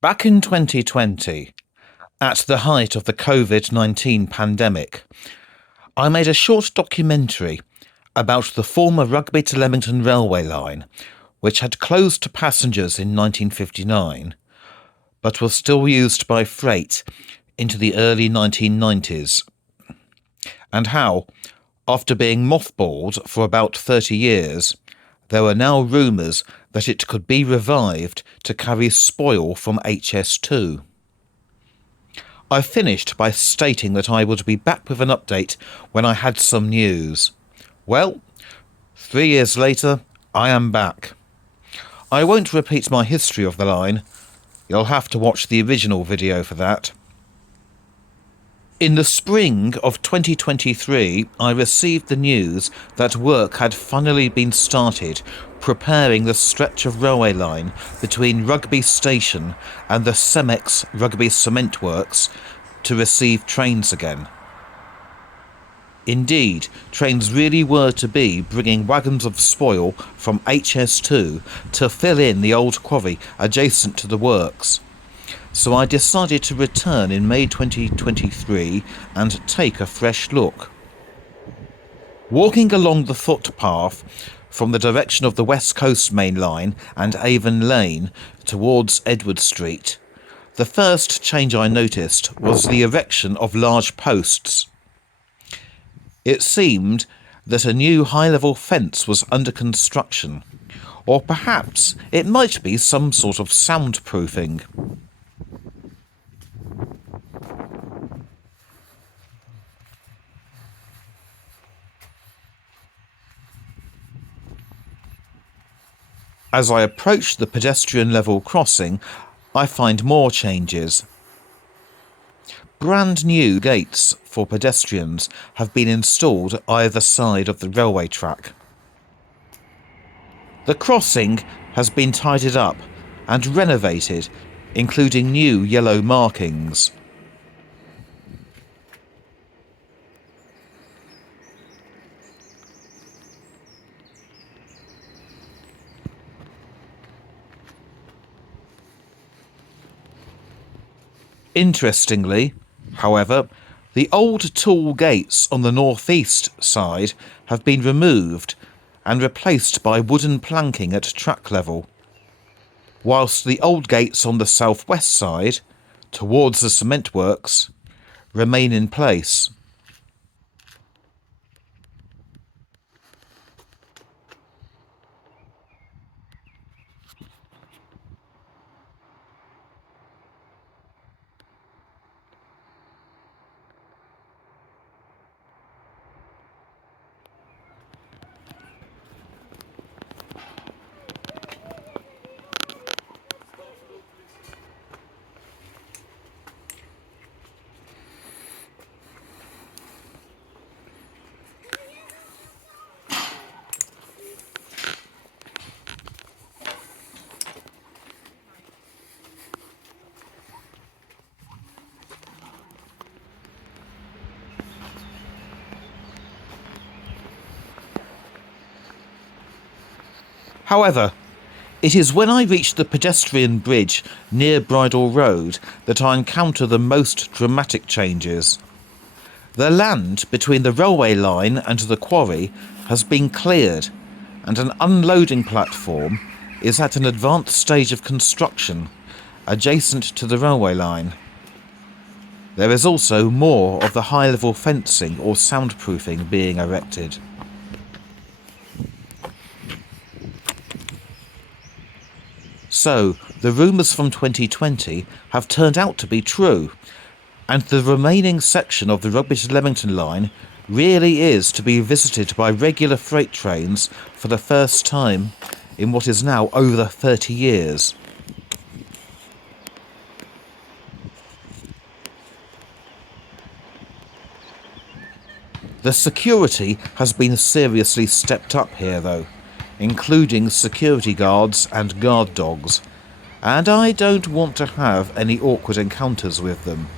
Back in 2020, at the height of the COVID-19 pandemic, I made a short documentary about the former Rugby to Leamington railway line, which had closed to passengers in 1959, but was still used by freight into the early 1990s, and how, after being mothballed for about 30 years, there were now rumours that it could be revived to carry spoil from HS2. I finished by stating that I would be back with an update when I had some news. Well, 3 years later, I am back. I won't repeat my history of the line. You'll have to watch the original video for that. In the spring of 2023, I received the news that work had finally been started preparing the stretch of railway line between Rugby Station and the Cemex Rugby Cement Works to receive trains again. Indeed, trains really were to be bringing wagons of spoil from HS2 to fill in the old quarry adjacent to the works. So I decided to return in May 2023 and take a fresh look. Walking along the footpath from the direction of the West Coast Main Line and Avon Lane towards Edward Street, the first change I noticed was the erection of large posts. It seemed that a new high-level fence was under construction, or perhaps it might be some sort of soundproofing. As I approach the pedestrian level crossing, I find more changes. Brand new gates for pedestrians have been installed either side of the railway track. The crossing has been tidied up and renovated, including new yellow markings. Interestingly, however, the old tall gates on the northeast side have been removed and replaced by wooden planking at track level, whilst the old gates on the southwest side, towards the cement works, remain in place. However, it is when I reach the pedestrian bridge near Bridle Road that I encounter the most dramatic changes. The land between the railway line and the quarry has been cleared, and an unloading platform is at an advanced stage of construction, adjacent to the railway line. There is also more of the high-level fencing or soundproofing being erected. So, the rumours from 2020 have turned out to be true, and the remaining section of the Rugby to Leamington line really is to be visited by regular freight trains for the first time in what is now over 30 years. The security has been seriously stepped up here though, including security guards and guard dogs, and I don't want to have any awkward encounters with them.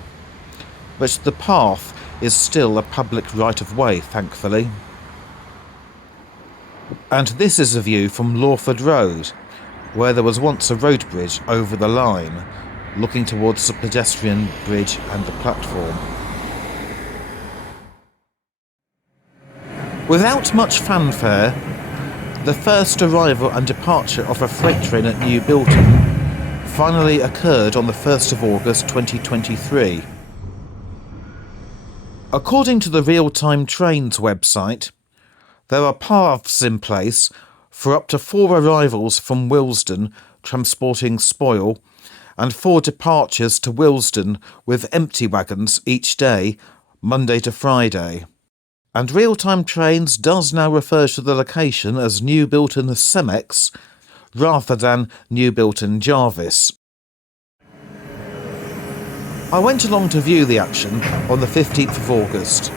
But the path is still a public right-of-way, thankfully. And this is a view from Lawford Road, where there was once a road bridge over the line, looking towards the pedestrian bridge and the platform. Without much fanfare, the first arrival and departure of a freight train at New Bilton finally occurred on the 1st of August 2023. According to the Real-Time Trains website, there are paths in place for up to 4 arrivals from Willesden transporting spoil and 4 departures to Willesden with empty wagons each day, Monday to Friday. And Real-Time Trains does now refer to the location as New Bilton Cemex rather than New Bilton Jarvis. I went along to view the action on the 15th of August.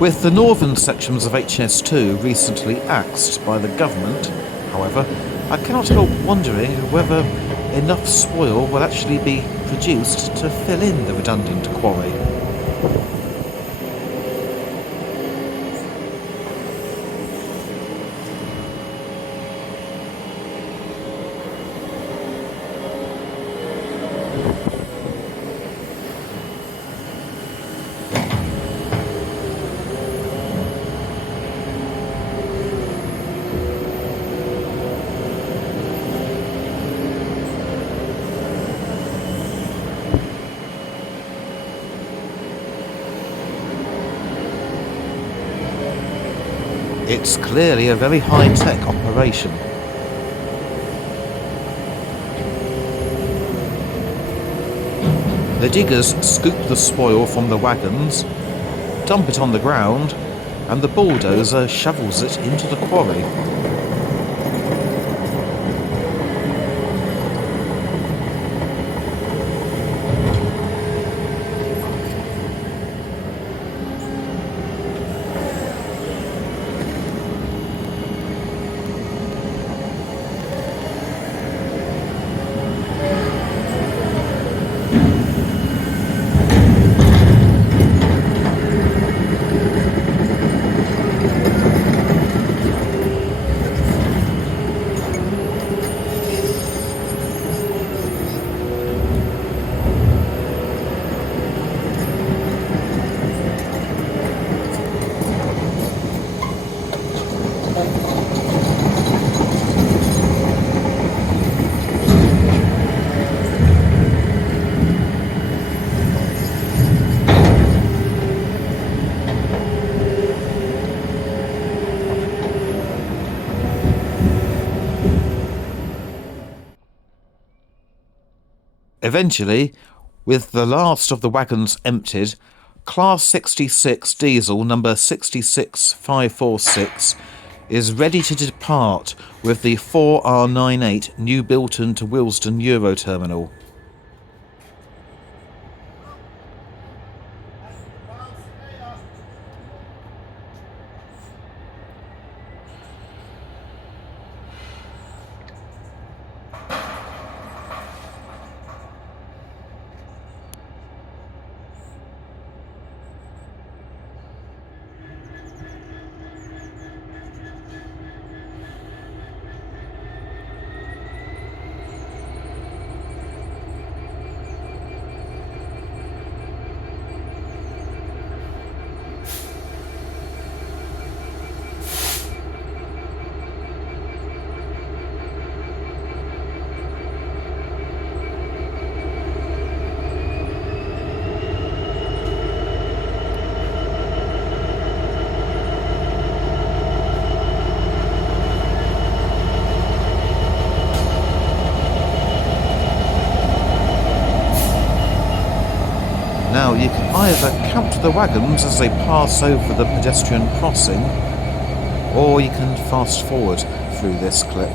With the northern sections of HS2 recently axed by the government, however, I cannot help wondering whether enough spoil will actually be produced to fill in the redundant quarry. It's clearly a very high-tech operation. The diggers scoop the spoil from the wagons, dump it on the ground, and the bulldozer shovels it into the quarry. Eventually, with the last of the wagons emptied, Class 66 diesel number 66546 is ready to depart with the 4R98 New Bilton to Willesden Euroterminal. Now, you can either count the wagons as they pass over the pedestrian crossing, or you can fast forward through this clip.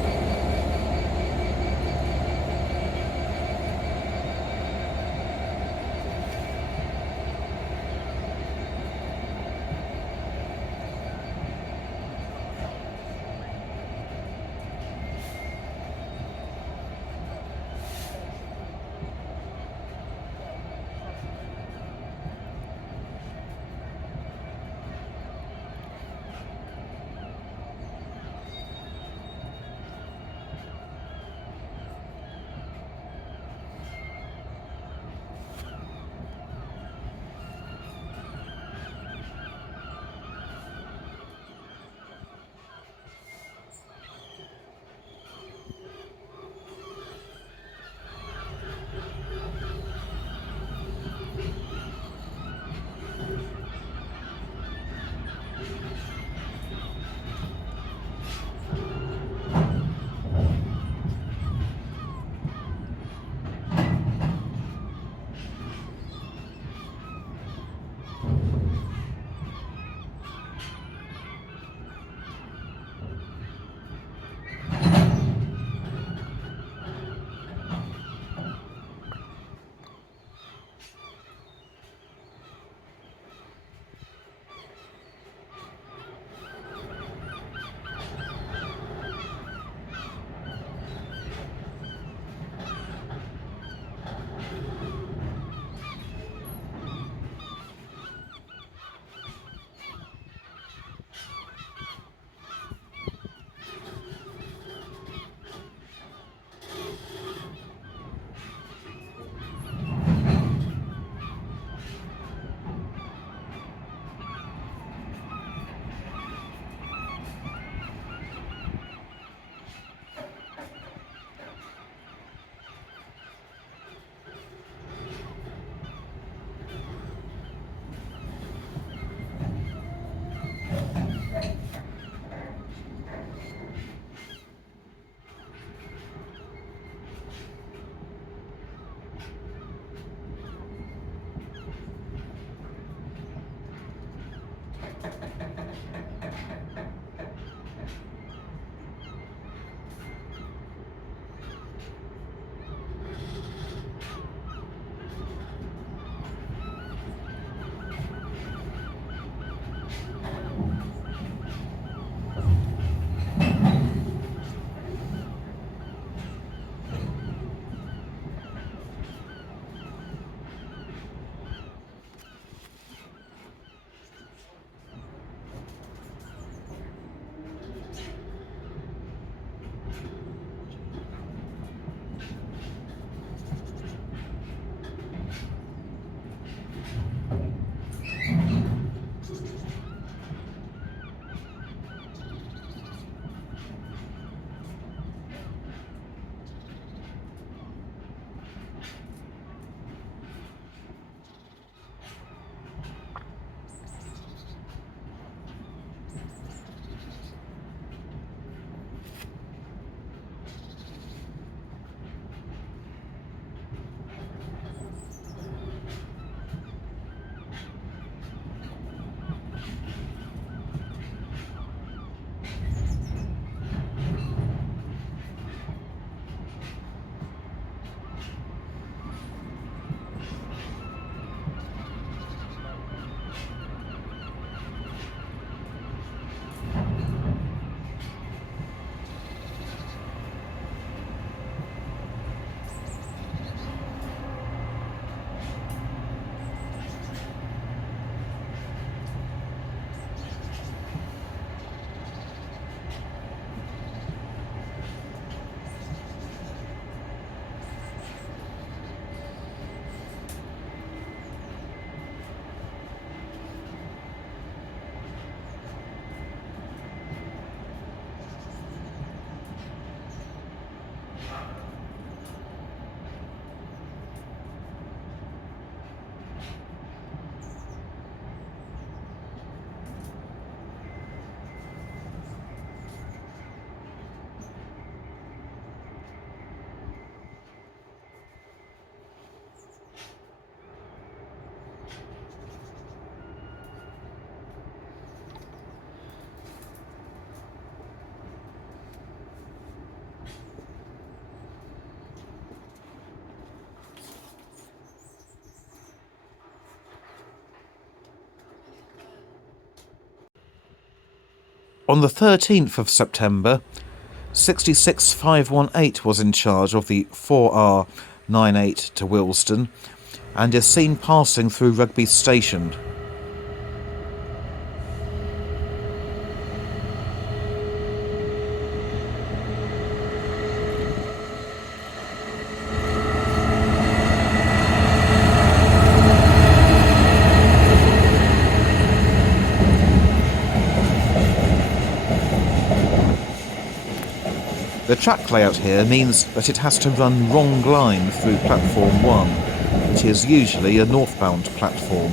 On the 13th of September, 66518 was in charge of the 4R98 to Willesden and is seen passing through Rugby Station. The track layout here means that it has to run wrong line through platform 1, which is usually a northbound platform.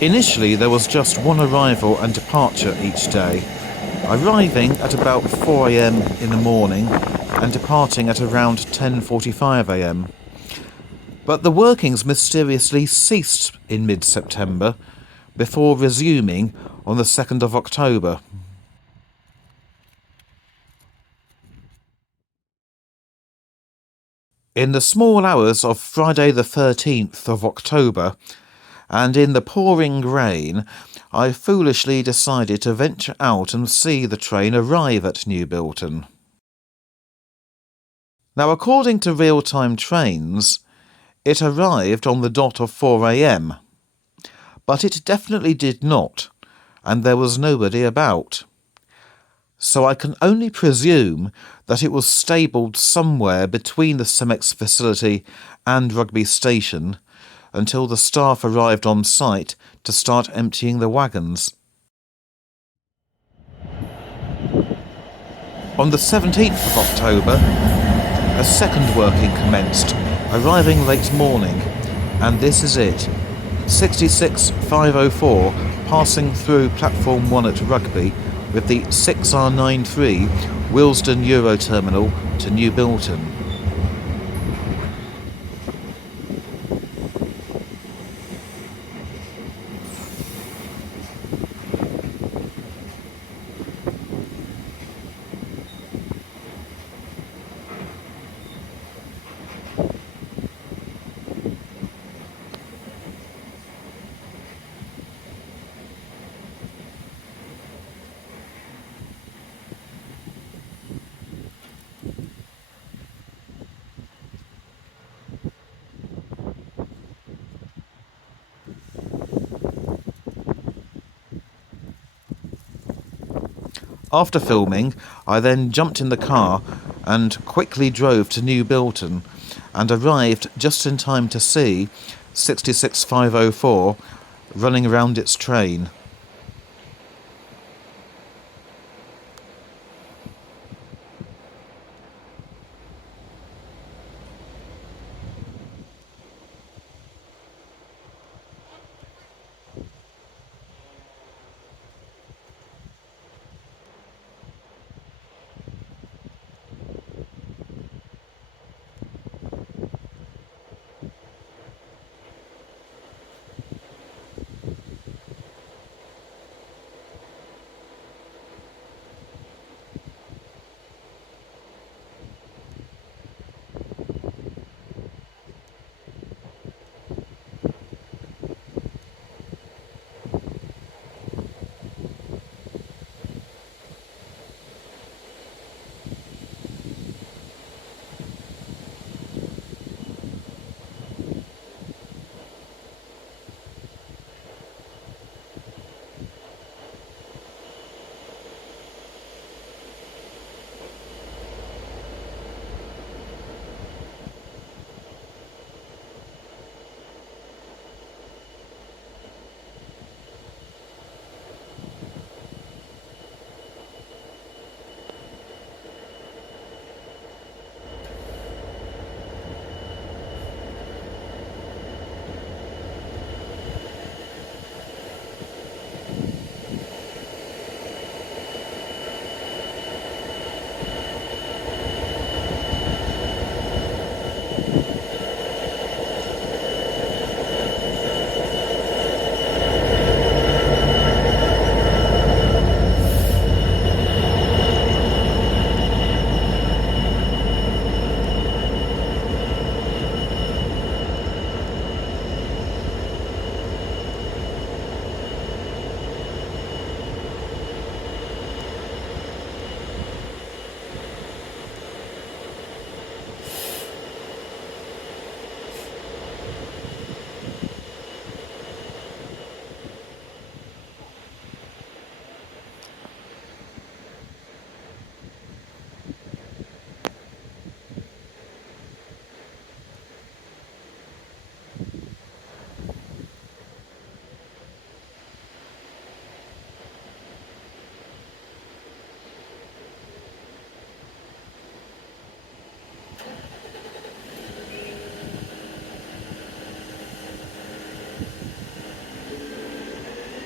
Initially there was just one arrival and departure each day, arriving at about 4 AM in the morning and departing at around 10:45 AM. But the workings mysteriously ceased in mid-September, before resuming on the 2nd of October. In the small hours of Friday the 13th of October, and in the pouring rain, I foolishly decided to venture out and see the train arrive at New Bilton. Now, according to real-time trains, it arrived on the dot of 4 AM, but it definitely did not, and there was nobody about. So I can only presume that it was stabled somewhere between the Cemex facility and Rugby Station until the staff arrived on site to start emptying the wagons. On the 17th of October, a second working commenced, arriving late morning, and this is it. 66504 passing through platform 1 at Rugby with the 6R93 Willesden Euro Terminal to New Bilton. After filming, I then jumped in the car and quickly drove to New Bilton and arrived just in time to see 66504 running around its train.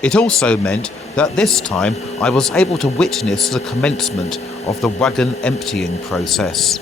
It also meant that this time I was able to witness the commencement of the wagon emptying process.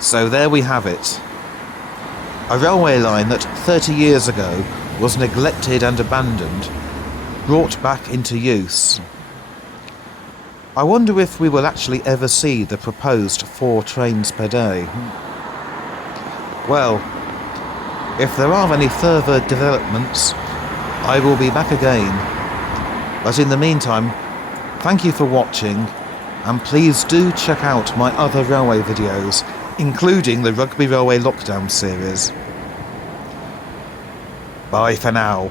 So there we have it. A railway line that 30 years ago was neglected and abandoned, brought back into use. I wonder if we will actually ever see the proposed 4 trains per day. Well, if there are any further developments, I will be back again. But in the meantime, thank you for watching, and please do check out my other railway videos, including the Rugby Railway Lockdown series. Bye for now.